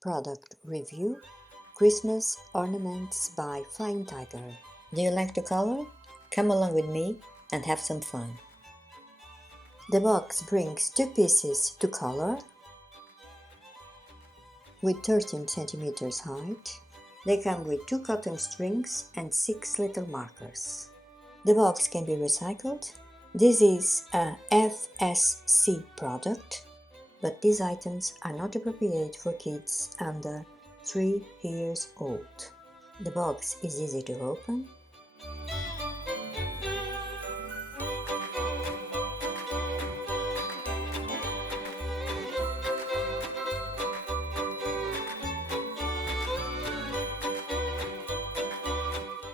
Product Review Xmas Ornaments by Flying Tiger. Do you like to color? Come along with me and have some fun. The box brings two pieces to color with 13 centimeters height. They come with 2 cotton strings and 6 little markers. The box can be recycled. This is a FSC product, but these items are not appropriate for kids under 3 years old. The box is easy to open.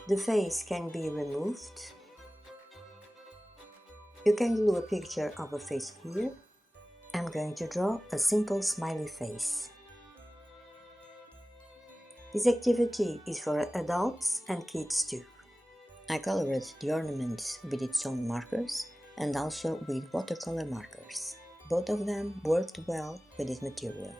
The face can be removed. You can glue a picture of a face here. I'm going to draw a simple smiley face. This activity is for adults and kids too. I colored the ornament with its own markers and also with watercolor markers. Both of them worked well with this material.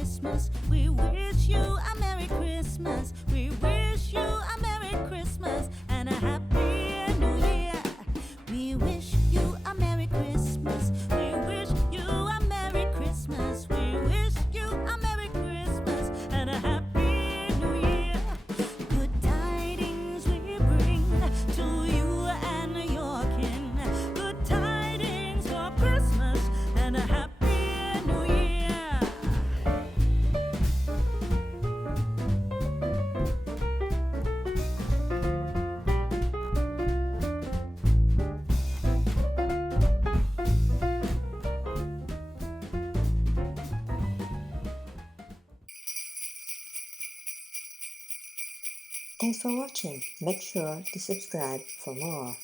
Christmas. We wish you a Merry Christmas. We wish you a Merry Christmas and a Happy New Year. We wish you a Merry Christmas. We wish you a Merry Christmas. We wish you a Merry Christmas and a Happy New Year. Good tidings we bring to you and your kin. Good tidings for Christmas and a Happy New Year. Thanks for watching. Make sure to subscribe for more.